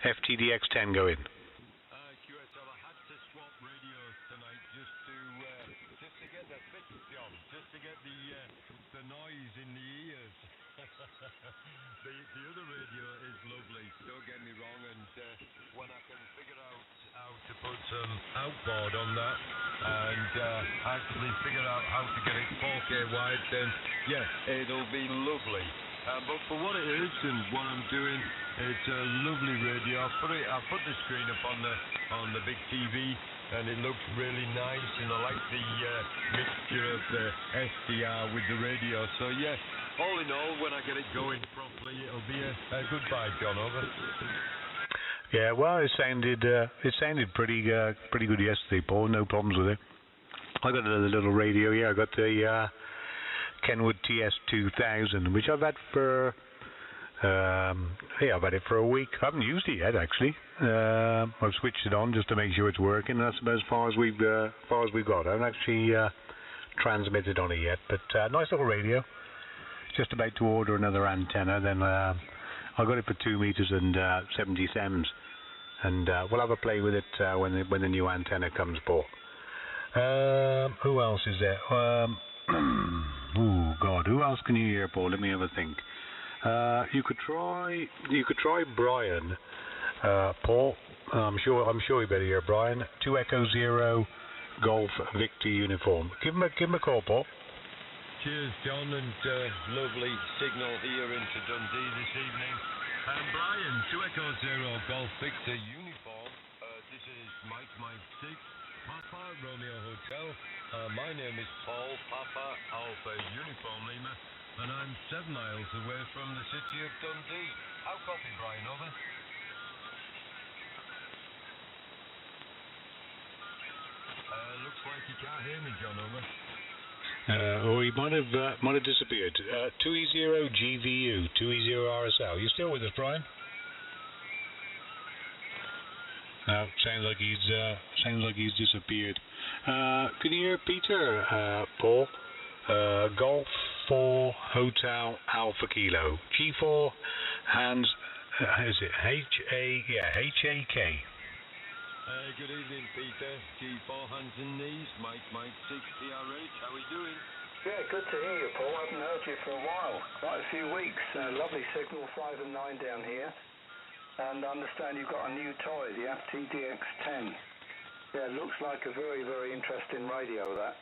FTDX10 go in. QSL, I had to swap radios tonight just to get the fix on, just to get the noise in the ears. The other radio is lovely, don't get me wrong, and when I can figure out how to put some outboard on that and actually figure out how to get it 4K wide, then yeah, it'll be lovely. But for what it is and what I'm doing, it's a lovely radio. I put the screen up on the big TV, and it looks really nice, and I like the mixture of the SDR with the radio. So yeah, all in all, when I get it going properly, it'll be a good buy, John. Over. Yeah, well, it sounded pretty good yesterday, Paul. No problems with it. I got a little radio here. I got the Kenwood TS2000, which I've had for I've had it for a week. I haven't used it yet, actually. I've switched it on just to make sure it's working. That's about as far as we've got. I haven't actually transmitted on it yet, but nice little radio. Just about to order another antenna. Then I got it for 2 meters and 70 sems, and we'll have a play with it when the new antenna comes, Paul. Who else is there? Oh God, who else can you hear, Paul? Let me have a think. You could try Brian, Paul. I'm sure you better hear Brian. 2 Echo 0 Golf Victor uniform. Give him a call, Paul. Cheers, John, and lovely signal here into Dundee this evening. And Brian, 2 Echo 0 Golf Victor uniform. This is Mike 6, Papa Romeo Hotel. My name is Paul, Papa Alpha Uniform Lima, and I'm 7 miles away from the city of Dundee. How copy, Brian? Over. Looks like you can't hear me, John. Over. He might have disappeared. 2E0GVU, 2E0RSL. You still with us, Brian? No, sounds like he's disappeared. Can you hear Peter, Paul? Golf 4 Hotel Alpha Kilo. G4 hands. Is it HAK? Good evening, Peter. G4 hands and knees. Mike 6 PRH. How are we doing? Yeah, good to hear you, Paul. I haven't heard you for a while. Quite a few weeks. Lovely signal, 5 and 9 down here. And I understand you've got a new toy, the FTDX10. Yeah, it looks like a very, very interesting radio, that.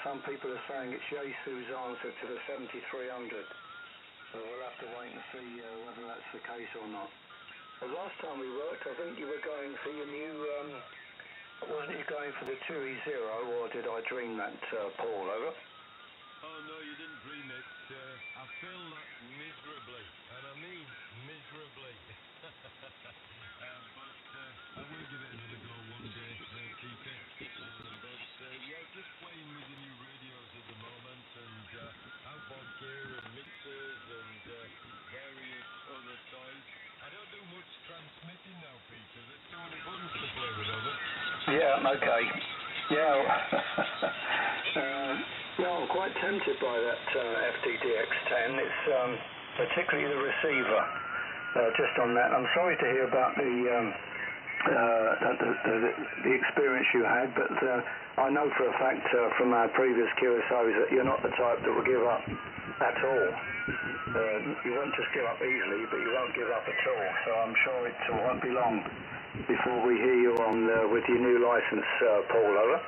Some people are saying it's Jesu's answer to the 7300. So we'll have to wait and see whether that's the case or not. The last time we worked, I think you were going for your new, wasn't you going for the 2E0, or did I dream that, Paul? Over? Oh, no, you didn't dream it. I feel that miserably, and I mean miserably. But I will give it another go one day, Peter. Yeah, just playing with the new radios at the moment, and outboard gear and mixers and various other toys. I don't do much transmitting now, Peter. There's so many buttons to play with, over. Yeah, okay. Yeah, I'm quite tempted by that FTDX10. It's particularly the receiver. Just on that, I'm sorry to hear about the experience you had, but I know for a fact from our previous QSOs that you're not the type that will give up at all. You won't just give up easily, but you won't give up at all. So I'm sure it won't be long before we hear you on with your new license, Paul. Over.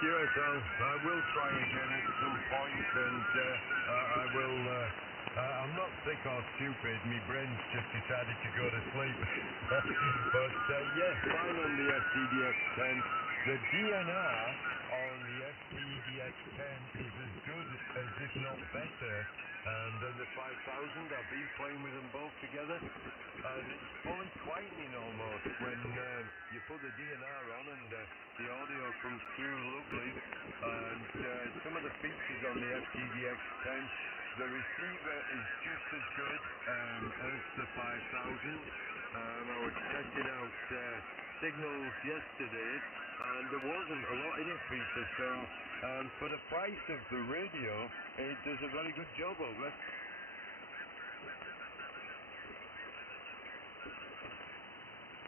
QSO, I will try again at some point, and I will. I'm not sick or stupid. My brain's just decided to go to sleep. But yes, fine on the FTDX10. The DNR on the FTDX10 is as good as, if not better, than the 5000. I've been playing with them both together, and it's fully quietening almost when you put the DNR on, and the audio comes through lovely. And some of the features on the FTDX10, the receiver is just as good as the 5000. I was testing out signals yesterday, and there wasn't a lot in it, Peter, so for the price of the radio, it does a very good job over.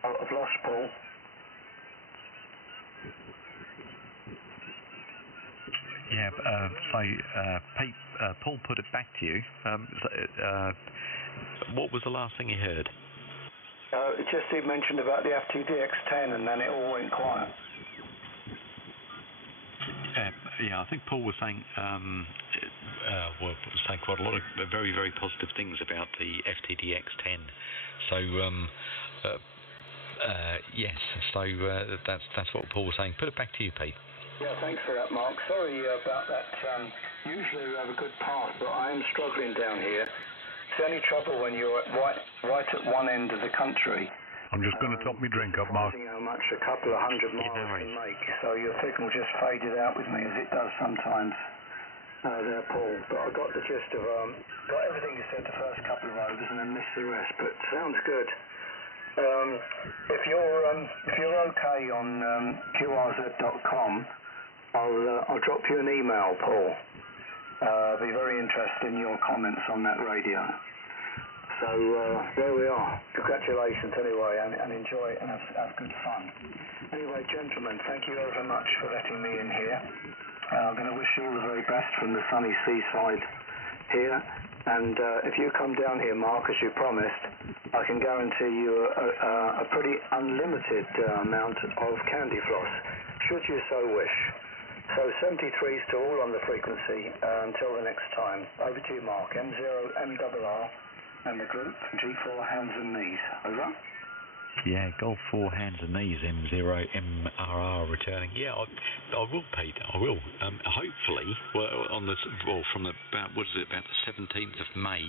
Oh, I've lost Paul. Yeah, Pete, Paul put it back to you. What was the last thing you heard? It just he mentioned about the FTDX10 and then it all went quiet. Yeah, I think Paul was saying, saying quite a lot of very, very positive things about the FTDX10. So, yes, so that's what Paul was saying. Put it back to you, Pete. Yeah, thanks for that, Mark. Sorry about that. Usually we have a good path, but I am struggling down here. It's the only trouble when you're right at one end of the country. I'm just going to top my drink up, Mark. How much a couple of 100 miles can make, so your signal just faded out with me, as it does sometimes. There, Paul. But I got the gist of got everything you said the first couple of overs, and then missed the rest. But sounds good. If you're okay on QRZ.com, I'll drop you an email, Paul. I'll be very interested in your comments on that radio. So there we are. Congratulations anyway, and enjoy it and have good fun. Anyway, gentlemen, thank you very much for letting me in here. I'm going to wish you all the very best from the sunny seaside here. And if you come down here, Mark, as you promised, I can guarantee you a pretty unlimited amount of candy floss, should you so wish. So 73s to all on the frequency until the next time. Over to you, Mark. M0MRR and the group, G4 hands and knees. Over. Yeah, Golf 4 hands and knees, M0MRR returning. Yeah, I will, Pete. I will. Hopefully, from about the 17th of May,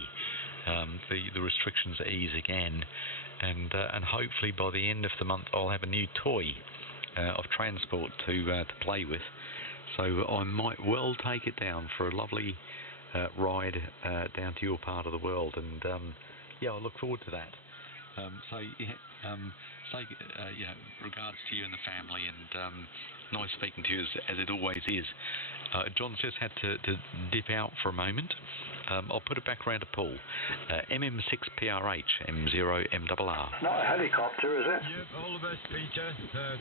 the restrictions ease again, and hopefully by the end of the month I'll have a new toy of transport to play with. So I might well take it down for a lovely ride down to your part of the world, and yeah, I look forward to that. Regards to you and the family, and nice speaking to you as it always is. John's just had to dip out for a moment. I'll put it back around to Paul. MM6PRH, M0MRR. Not a helicopter, is it? Yep, all the best, Peter.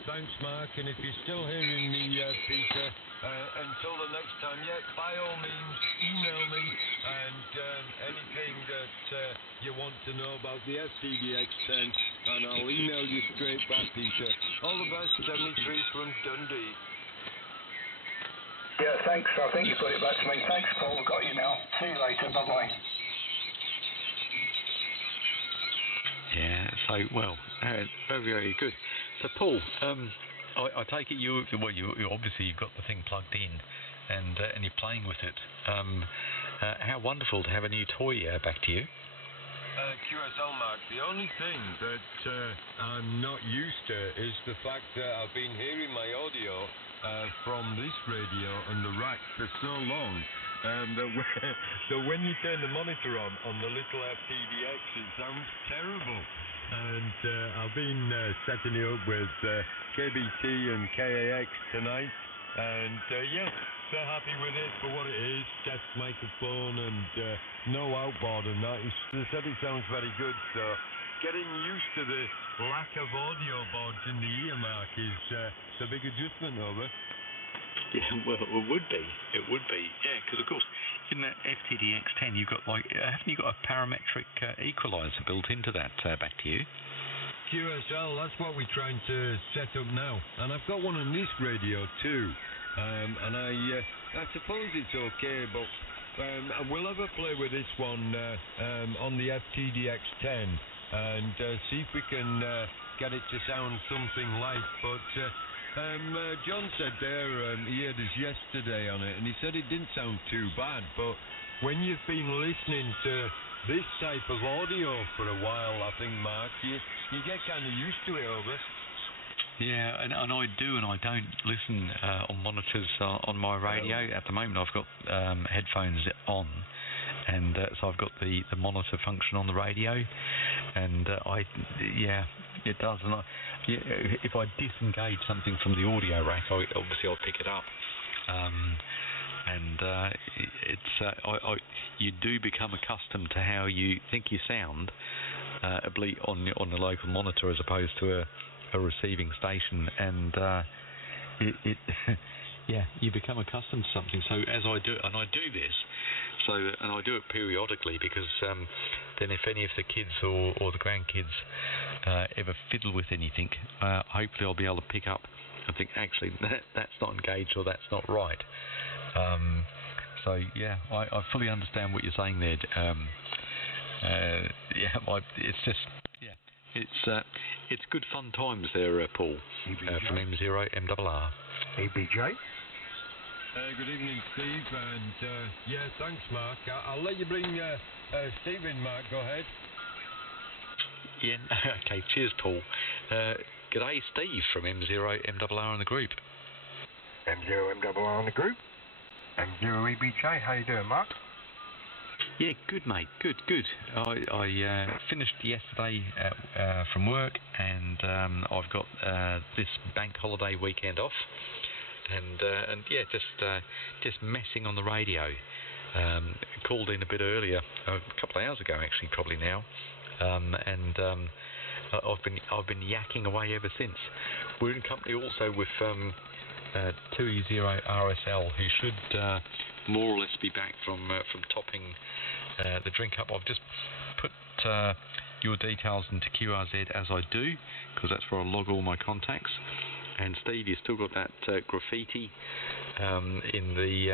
Thanks, Mark. And if you're still hearing me, Peter, until the next time, by all means, email me and anything that you want to know about the FTDX10, and I'll email you straight back, Peter. All the best, 73 from Dundee. Yeah, thanks. I think you put it back to me. Thanks, Paul. I've got you now. See you later. Bye-bye. Yeah, so, well, very, very good. So, Paul, I take it you obviously you've got the thing plugged in and you're playing with it. How wonderful to have a new toy back to you. QSL, Mark, the only thing that I'm not used to is the fact that I've been hearing my audio from this radio and the rack for so long that when you turn the monitor on the little FTDX, it sounds terrible. And I've been setting it up with KBT and KAX tonight, and so happy with it for what it is, desk microphone and no outboard and that. They said it sounds very good, so getting used to the lack of audio boards in the ear, Mark, is a big adjustment, over. Yeah, well, it would be. Yeah, because of course in that FTDX10 you've got haven't you got a parametric equalizer built into that back to you? QSL, that's what we're trying to set up now, and I've got one on this radio too. And I suppose it's okay, but we'll have a play with this one on the FTDX10 and see if we can get it to sound something like. But John said there he heard us yesterday on it, and he said it didn't sound too bad. But when you've been listening to this type of audio for a while, I think, Mark, you get kind of used to it, over. Yeah, and I do and I don't listen on monitors on my radio. At the moment I've got headphones on, and so I've got the monitor function on the radio, and it does. And if I disengage something from the audio rack, I'll pick it up. You do become accustomed to how you think you sound oblique on the local monitor as opposed to a receiving station, and it yeah, you become accustomed to something. So as I do, and I do this, and I do it periodically, because then if any of the kids or the grandkids ever fiddle with anything, hopefully I'll be able to pick up and think, actually, that's not engaged, or that's not right. So yeah, I fully understand what you're saying there. It's just, yeah, it's good fun times there, Paul, from M0MRR. ABJ. Good evening, Steve, and yeah, thanks, Mark. I'll let you bring Steve in, Mark. Go ahead. Yeah, okay, cheers, Paul. G'day, Steve from M0MRR on the group. M0MRR on the group. M0EBJ. How you doing, Mark? Yeah, good, mate. Good. I finished yesterday from work, and I've got this bank holiday weekend off, and yeah, just messing on the radio. Called in a bit earlier, a couple of hours ago, actually, probably now, and I've been yakking away ever since. We're in company also with 2E0RSL, who should more or less be back from topping the drink up. I've just put your details into QRZ as I do, because that's where I log all my contacts. And Steve, you've still got that graffiti in the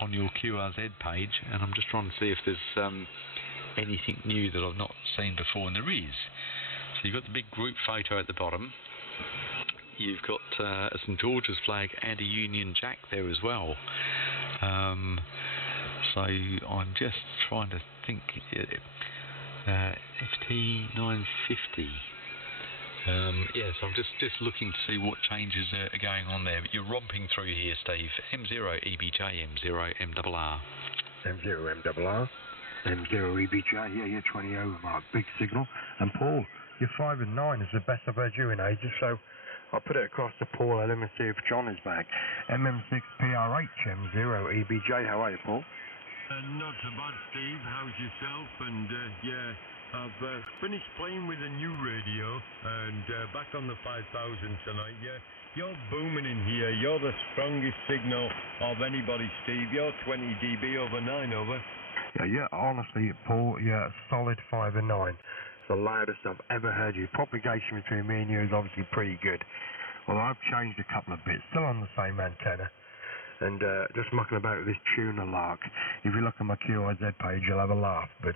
on your QRZ page, and I'm just trying to see if there's anything new that I've not seen before, and there is. So you've got the big group photo at the bottom. You've got a St George's flag and a Union Jack there as well. So I'm just trying to think. FT 950. Yes, I'm just looking to see what changes are going on there. But you're romping through here, Steve. M0EBJ, M0MRR. M0MRR. M0EBJ, yeah, you're 20 over, Mark. Big signal. And Paul, you're 5 and 9 is the best I've heard you in ages, so I'll put it across to Paul and let me see if John is back. MM6PRH, M0EBJ, how are you, Paul? Not so bad, Steve. How's yourself? And yeah, I've finished playing with a new radio and back on the 5000 tonight. Yeah, you're booming in here. You're the strongest signal of anybody, Steve. You're 20 dB over 9 over. Yeah, honestly, Paul, you're solid 5 and 9. It's the loudest I've ever heard you. Propagation between me and you is obviously pretty good. Although I've changed a couple of bits, still on the same antenna. And just mucking about with this tuner lark. If you look at my QRZ page, you'll have a laugh. But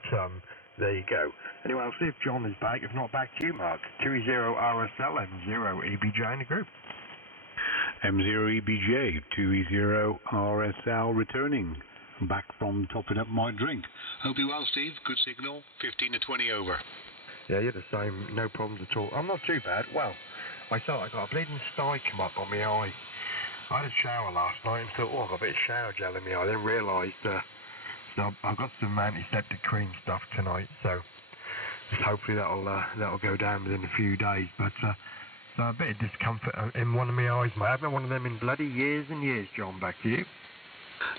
there you go. Anyway, I'll see if John is back. If not, back to you, Mark. 2E0RSL, M0EBJ in the group. M0EBJ, 2E0RSL returning. Back from topping up my drink. Hope you're well, Steve. Good signal. 15 to 20 over. Yeah, you're the same. No problems at all. I'm not too bad. Well, I thought I got a bleeding sty come up on my eye. I had a shower last night and thought, oh, I've got a bit of shower gel in my eye. Then realised I've got some antiseptic cream stuff tonight, so just hopefully that'll go down within a few days. But so a bit of discomfort in one of my eyes, mate. I haven't had one of them in bloody years and years, John. Back to you.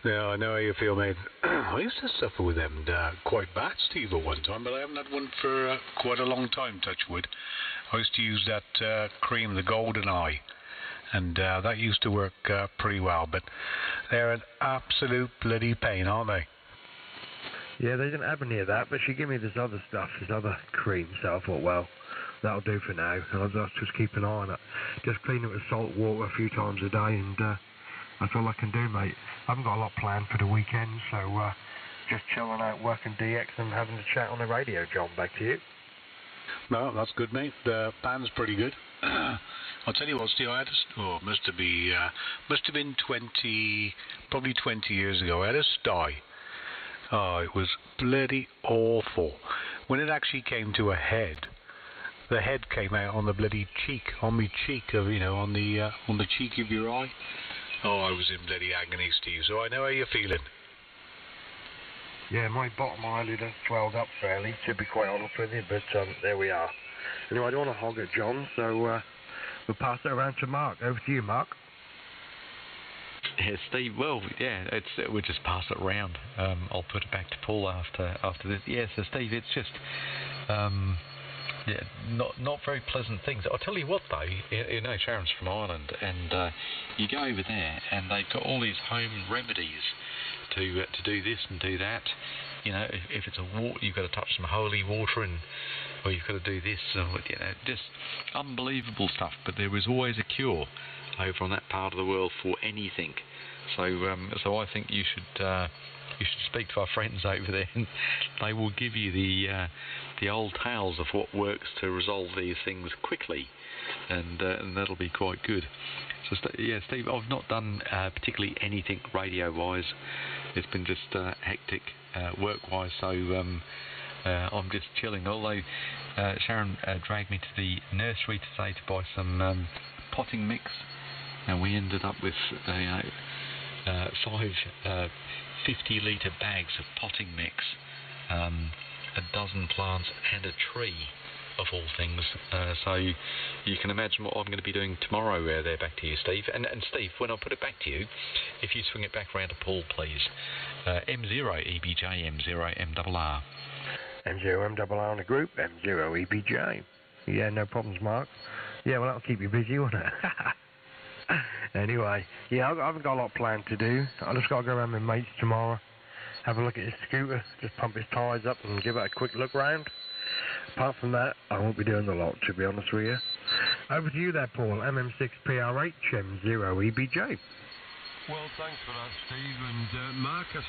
Yeah, I know how you feel, mate. I used to suffer with them quite bad, Steve, at one time, but I haven't had one for quite a long time, touch wood. I used to use that cream, the Golden Eye, and that used to work pretty well, but they're an absolute bloody pain, aren't they? Yeah, they didn't have any of that, but she gave me this other stuff, this other cream, so I thought, well, that'll do for now, and I'll just keep an eye on it. Just clean it with salt water a few times a day, and that's all I can do, mate. I haven't got a lot planned for the weekend, so just chilling out, working DX and having a chat on the radio, John. Back to you. No, that's good, mate. The band's pretty good. I'll tell you what, Steve, I had must have been 20, probably 20 years ago. I had a sty. Oh, it was bloody awful. When it actually came to a head, the head came out on the bloody cheek, on me cheek of, on the cheek of your eye. Oh, I was in bloody agony, Steve, so I know how you're feeling. Yeah, my bottom eyelid has swelled up fairly, to be quite honest with you, but there we are. Anyway, I don't want to hog it, John, so we'll pass it around to Mark. Over to you, Mark. Yeah, Steve. Well, yeah, we'll just pass it round. I'll put it back to Paul after this. Yeah, so Steve, it's just yeah, not very pleasant things. I'll tell you what though, you know, Sharon's from Ireland, and you go over there, and they've got all these home remedies to do this and do that. You know, if it's a water, you've got to touch some holy water, or you've got to do this, or, you know, just unbelievable stuff. But there is always a cure over on that part of the world for anything. So I think you should speak to our friends over there, and they will give you the old tales of what works to resolve these things quickly, and that'll be quite good. So yeah, Steve, I've not done particularly anything radio-wise. It's been just hectic work-wise, so I'm just chilling. Although Sharon dragged me to the nursery today to buy some potting mix, and we ended up with 5 50-litre bags of potting mix, a dozen plants and a tree, of all things. So you can imagine what I'm going to be doing tomorrow. There, back to you, Steve. And Steve, when I put it back to you, if you swing it back round to Paul, please. M0EBJ, M0MRR. M0MRR on the group, M0EBJ. Yeah, no problems, Mark. Yeah, well, that'll keep you busy, won't it? Anyway, yeah, I haven't got a lot planned to do. I just got to go around with my mates tomorrow, have a look at his scooter, just pump his tyres up and give it a quick look round. Apart from that, I won't be doing a lot, to be honest with you. Over to you there, Paul. MM6PRH, M0EBJ. Well, thanks for that, Steve. And Mark, I